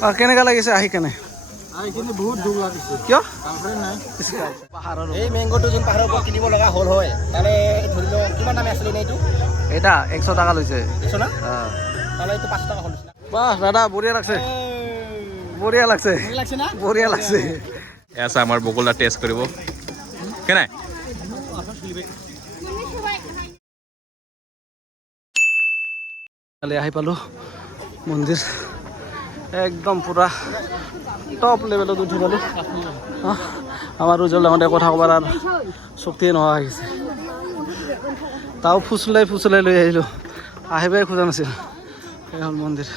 কেনেকুৱা লাগিছে আহি কেনে? এইখিনি বহুত দুখ লাগিছে। কিয়? গাৰ্লফ্ৰেণ্ড নাই। পাহাৰৰ এই মেংগোটো যোন পাহাৰৰ ওপৰত কিনিব লগা হ'ল হয়, তাৰে ধৰি লওক কিমান দামে আছিলে নে এইটো? এটা 100 টাকা লৈছে। দেখিছ না? তাহলে এইটো 5 টাকা হ'ল। বাহ দাদা বঢ়িয়া লাগছে, বঢ়িয়া লাগছে, লাগছে না? বঢ়িয়া লাগছে। এসা আমার বকুলটা টেস্ট কৰিব কেনে কালি আহি পালোঁ মন্দিৰ একদম পুৰা টপ লেভেলত উঠি পালোঁ। আমাৰ উজ্জ্বল ডাঙৰ কথা ক'বৰ আৰু শক্তিয়ে নোহোৱা আহিছে। তাও ফুচলাই লৈ আহিলোঁ, আহিবই খোজা নাছিল। এই হ'ল মন্দিৰ।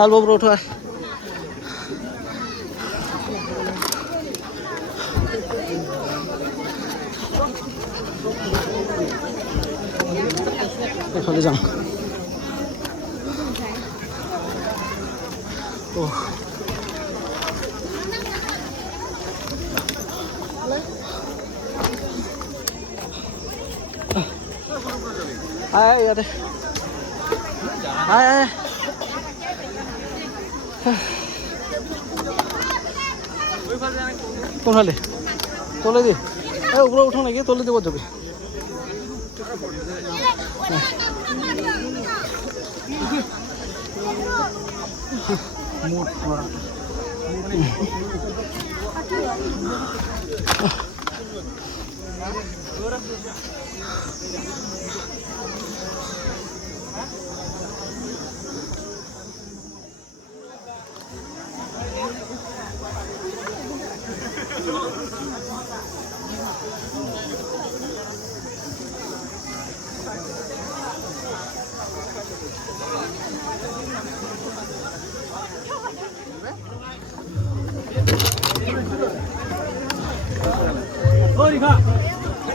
Albo bro thôi. এইফালে যাওঁ। Ai ইয়াতে আয় কোনফালে তলে দি এই ওপৰত উঠো নেকি? তলে দিব যাবি।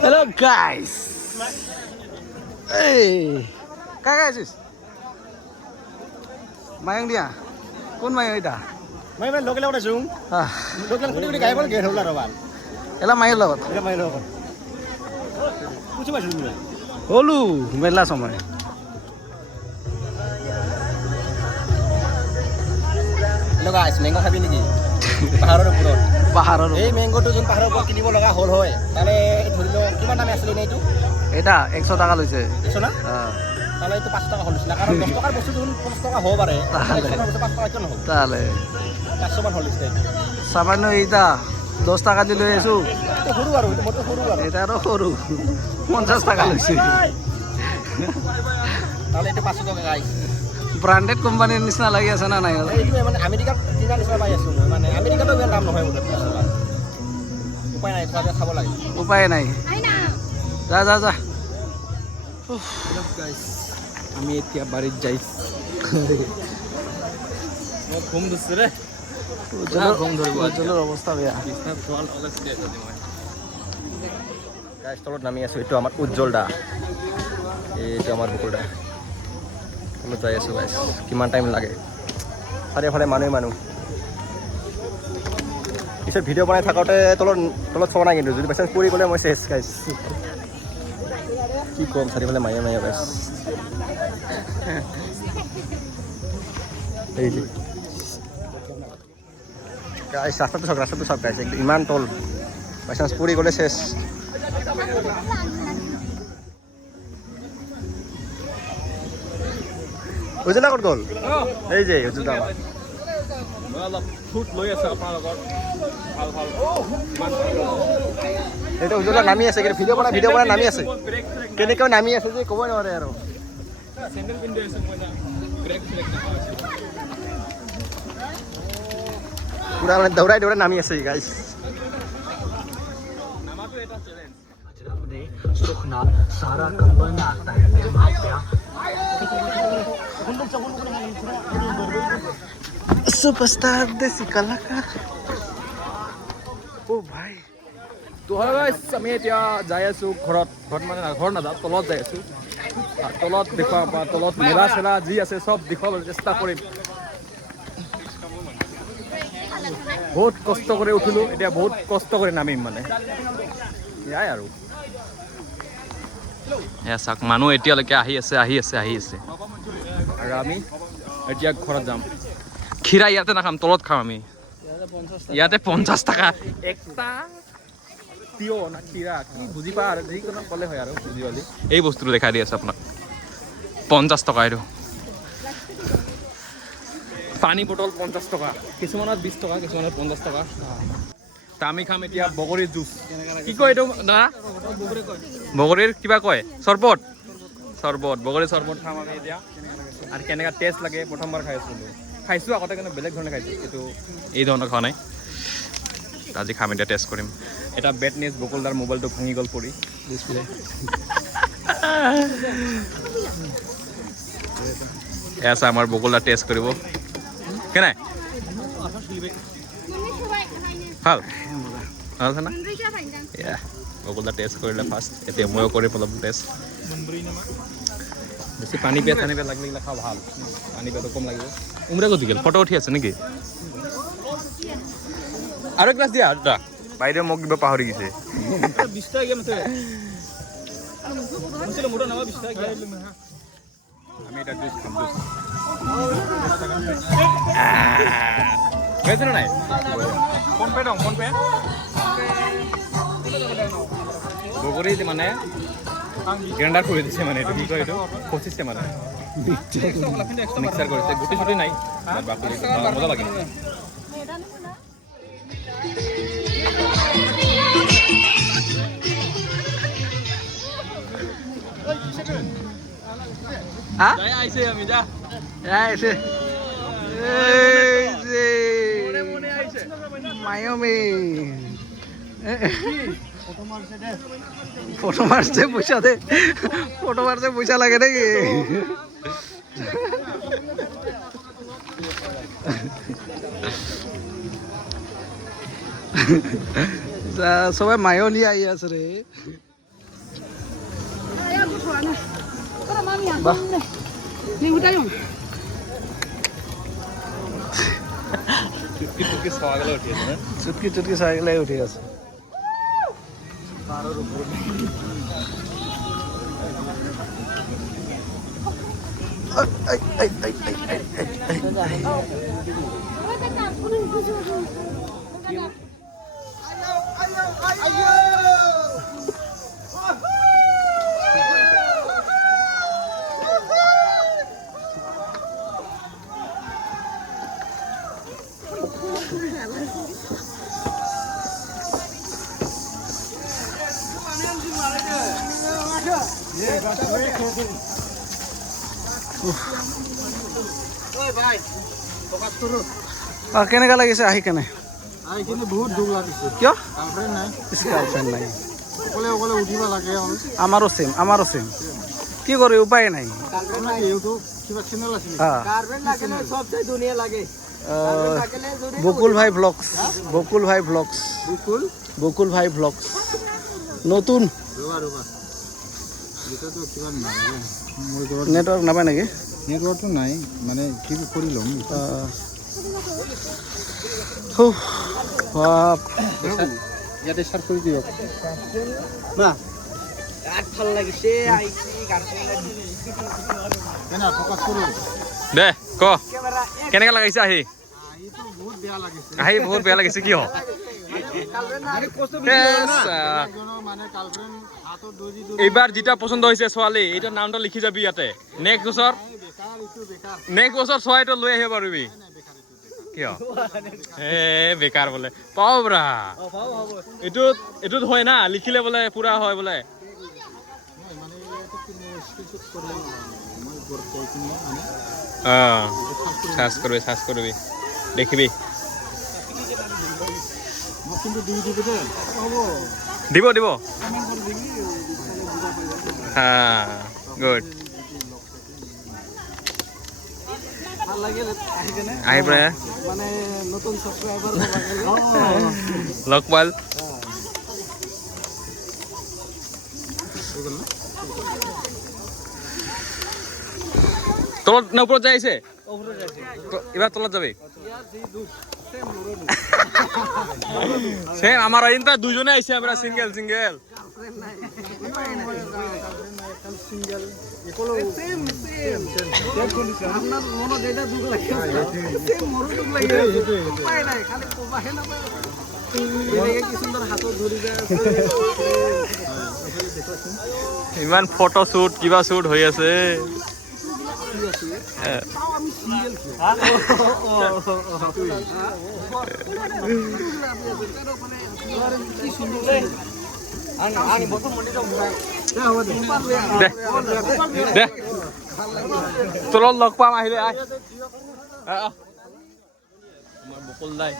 Hello guys. Hey, kakak sis. Mayang dia. Kun mayang ita. মই মানে লোকেল লগত আছোঁ। লোকেল কুটি গাই বল গেট হ'লা ৰবা। এলা mayang লগত. এটা মাইল লগত। কুচি পাইছোঁ তুমি। হলু মেলা সময়। হেল্ল' গাইছ, মেংগো খাবি নেকি? পাহাৰৰ ওপৰত। পাহাৰৰ এই মেংগোটো যোন পাহাৰৰ ওপৰত কিনিব লগা হ'ল হয়, তাহলে ধৰি লওক কিমান দামে আছিলে নে এইটো? এটা 100 টাকা লৈছে। দেখিছ না? তাহলে এইটো 5 টাকা হ'ল নিচিনা, কাৰণ 10 টকাৰ বস্তু যোন 50 টকা হ'ব পাৰে, 5 টকা কিয় নহ'ব? তাহলে 500 মান হ'ল নিচিনা। সামান্য এইটা 10 টাকা দি লৈ আছো। এইটো সৰু আৰু এইটো মোৰটো সৰু আৰু। এটা আৰু সৰু 50 টাকা লৈছে। তাহলে এইটো 500 টকা গাইছ। ব্ৰাণ্ডেড কোম্পানীৰ নিচিনা লাগি আছে না নাই? এইটোৱে মানে আমেৰিকাত কিনা নিচিনা পাই আছোঁ মই, মানে আমেৰিকাতো ইমান দাম নহয় বোলে। উপায় নাই, খোৱাতে খাব লাগে। উপায় নাই। যা যা যা। আমি এতিয়া বাৰীত যাইছোঁ। মই ঘুম দিছোঁ ৰে। উজ্জ্বলৰ অৱস্থা বেয়া। গাইছ তলত নামি আছোঁ, এইটো আমাৰ উজ্জ্বল দা, এইটো আমাৰ বকুল দা। আমি যাই আছোঁ গাইছ, কিমান টাইম লাগে। চাৰিওফালে মানুহ। পিছত ভিডিঅ' বনাই থাকোঁতে তলত চোৱা নাই, কিন্তু যদি বাইচান্স পৰি গ'লে মই চেছ গাইছ। কি ক'ম, চাৰিওফালে মায়ে গাইছ। এই যে গাইছ ৰাস্তাটো চাওক গাইছ, ইমান তল, বাইচান্স পৰি গ'লে চেছ। উজ্জ্বলা ক'ত গ'ল? এই যে উজ্জ্বলা মই অলপ ফুট লৈ আছোঁ আপোনালোকৰ। ভাল এইটো উজ্জ্বলা নামি আছে, কিন্তু ভিডিঅ' বনাই নামি আছে। কেনেকৈ নামি আছে যে ক'বই নোৱাৰে আৰু। চেণ্ডেল পিন্ধি আছোঁ মই, ব্ৰেক পুৰা মানে দৌৰাই নামি আছে গাইছ। নামাটো এটা চেলেঞ্জ। सुखना सारा कंबन आता है सुपरस्टार देसी कलाकार। ओ भाई তো হয় গাইছ, আমি এতিয়া যাই আছোঁ ঘৰত মানে ঘৰত নাযাওঁ, তলত যাই আছোঁ। তলত দেখুৱাম আপোনাৰ তলত মেলা চেলা যি আছে চব দেখুৱাবলৈ চেষ্টা কৰিম বহুত কষ্ট কৰি উঠিলোঁ এতিয়া বহুত কষ্ট কৰি নামিম মানে এয়াই আৰু এয়া চাওক মানুহ এতিয়ালৈকে আহি আছে আৰু আমি এতিয়া ঘৰত যাম খিৰা ইয়াতে নাখাম তলত খাম আমি ইয়াতে 50 টকা একটা তিয়হ না খিৰা কি বুজি পা আৰু যিকোনো ক'লে হয় আৰু বুজি পালি এই বস্তুটো দেখাই দি আছে আপোনাক 50 টকা এইটো পানী বটল 50 টকা কিছুমানত 20 টকা কিছুমানত 50 টকা তা আমি খাম এতিয়া বগৰীৰ জুচ কি কয় এইটো দাদা বগৰীৰ কিবা কয় চৰবত বগৰীৰ চৰবত খাম আমি এতিয়া আৰু কেনেকুৱা টেষ্ট লাগে প্ৰথমবাৰ খাইছোঁ আগতে কিন্তু বেলেগ ধৰণে খাইছোঁ এইটো এই ধৰণৰ খোৱা নাই আজি খাম এতিয়া টেষ্ট কৰিম এটা বেড নিউজ বকুলদাৰ মোবাইলটো ভাঙি গ'ল পৰি ডিছপ্লে এয়া আছে আমাৰ বকুলদা টেষ্ট কৰিব কেনে ভাল আছে না এয়া বকুলদা টেষ্ট কৰিলে ফাৰ্ষ্ট এতিয়া ময়ো কৰিম অলপ টেষ্ট বেছি পানী পিয়াহ লাগিলে খাওঁ ভাল পানী পিয়াহটো কম লাগিব উমৰা গতি গ'ল ফটো উঠি আছে নেকি আৰু এক গ্লাছ দিয়া দুটা বাইদেউ মোক কিবা পাহৰি গৈছে আমি এটা জুচ খাম খাইছে নাই ফোনপে' দং ফোনপে' বগৰী মানে গ্ৰাইণ্ডাৰ কৰি দিছে মানে এইটো কি কয় এইটো পঁচিছে মানে মিক্সাৰ কৰিছে গুটি চুটি নাই বাকলি মজা লাগে আইছে মায়মি ফটো মারছে পয়সা দে ফটো মারছে পয়সা লাগে নাকি সবাই মায়ও নিয়ে আই আছে রে চুটকি চুটকি চাই গেলে উঠি আছে কেনেকা লাগিছে আহি কেনে বহুত দুখ লাগিছে কিয় গাৰ্লফ্ৰেণ্ড নাই গাৰ্লফ্ৰেণ্ড নাই অকলে অকলে উঠিব লাগে আমাৰো চেম কি কৰি উপায় নাই ইউটিউব কিবা চেনেল আছিল বকুল ভাই ব্লগছ বকুল ভাই ব্লগছ নতুন ৰবা এতিয়াতো কিবা নালাগে মোৰ ঘৰত নেটৱৰ্ক নাপায় নেকি নেটৱৰ্কটো নাই মানে কি কৰি ল'ম ইয়াতে চাৰ্চ কৰি দিয়ক ভাল লাগিছে ফকাছ কৰোঁ দে ক কেনেকা লাগিছে আহি বহুত বেয়া লাগিছে আহি বহুত বেয়া লাগিছে কিয় মানে গাৰ্লফ্ৰেণ্ড হাতত দৌৰি এইবাৰ যেটা পছন্দ হৈছে ছোৱালী এইটাৰ নামটা লিখি যাবি ইয়াতে নেক্সট বছৰ ছোৱালীটো লৈ আহিব পাৰিবি কিয় বেকাৰ বোলে পাও ব্ৰা এইটোত হয় না লিখিলে বোলে পুৰা হয় বোলে চাৰ্চ কৰিবি দেখিবি দিব গুড ভাল লাগিল আহি পেলাই মানে নতুন সাবস্ক্ৰাইবাৰ লগ পাল তলত না ওপৰত যাই আছে এবাৰ তলত যাবি সেম আমার আইনটা দুজনে আইছে আমরা সিঙ্গেল সিঙ্গেল ইমান ফটো শ্যুট কিবা শ্যুট হৈ আছে দে তলত লগ পাম আহিলে আমাৰ বকুল দাই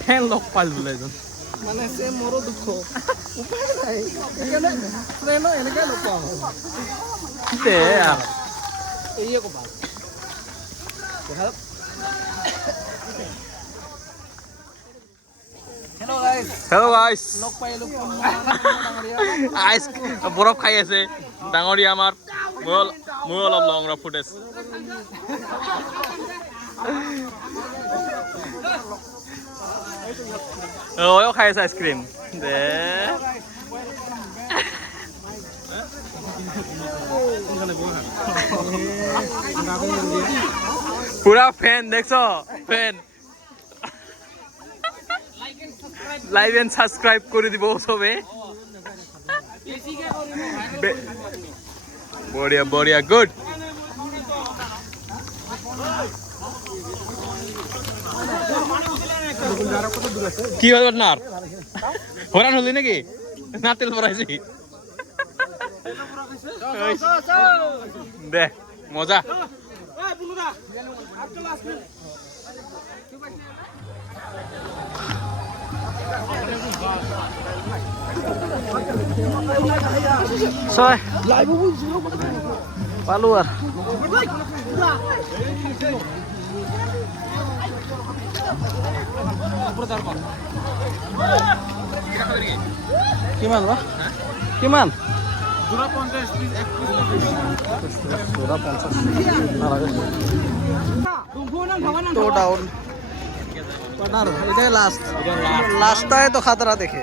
ফেন লগ পাল বোলে এজন মানে সে মোৰো দুখ উপায় নাই এখানে ট্রেনো এনেকে লগ পাম দে এই কো বাত হেল্ল' গাইস হেল্ল' গাইস লগ পাইলো আইচ বৰফ খাই আছে ডাঙৰীয়া আমাৰ মই অলপ লং ৰ ফুটেজ অয়ো খাই আছে আইচক্ৰীম দে পুৰা ফেন দেখছ ফেন লাইক এন্ড সাবস্ক্রাইব করে দিব সবে বঢ়িয়া বঢ়িয়া গুড কি হয় আপনার হরান হলি নাকি না তেল ভরাইছি দে মজা ছয় পালো আর কিমান বা কিমান জোড়া 50 পিস 1 পিস জোড়া 50 তো ডাউন পার্টনার এটাই লাস্ট লাস্টটা है तो खतरा देखे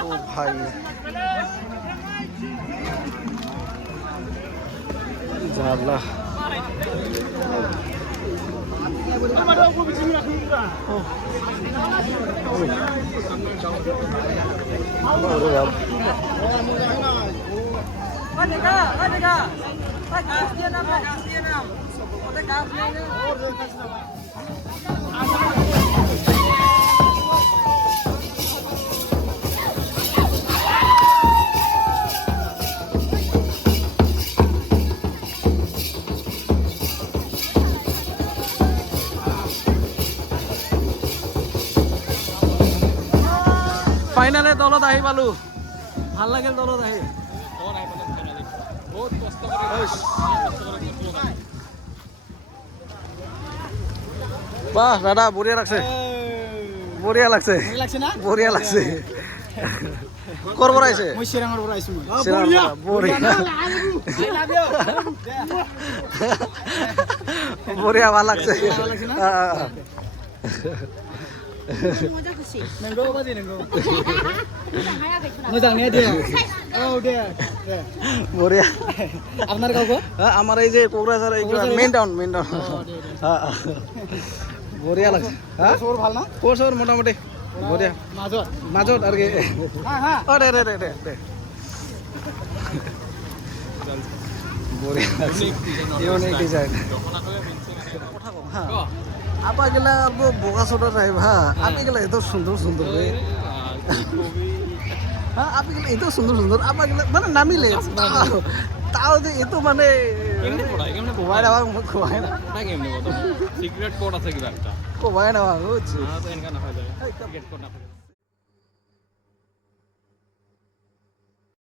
ओ भाई जाला ফাইনালে দলত আহি পালো ভাল লাগিল দলত আহি বাহ দাদা বঢ়িয়া লাগছে বঢ়িয়া লাগছে বঢ়িয়া লাগছে কৰ পৰা আহিছে মই চিৰাঙৰ পৰা আহিছো বঢ়িয়া বঢ়িয়া ভাল লাগছে বঢ়িয়া আপনার গাঁও আমার এই যে কোকরাঝার মেইন টাউন বঢ়িয়া লাগছে ভাল না কোর্স মোটামুটি বঢ়িয়া মাজত আর কি বঢ়িয়া ইউনিক ডিজাইন আপা গেলা বোকা ছোটা টাইপ হ্যাঁ আপনি গেলা এত সুন্দর সুন্দর হ্যাঁ আপনি গেলা এত সুন্দর সুন্দর আপা গেলা মানে নামিলে তাও যে এত মানে কোবাই না কোবাই না সিক্রেট কোড আছে কিবা একটা কোবাই না বুঝছি তো এনকা না হয় যায় সিক্রেট কোড না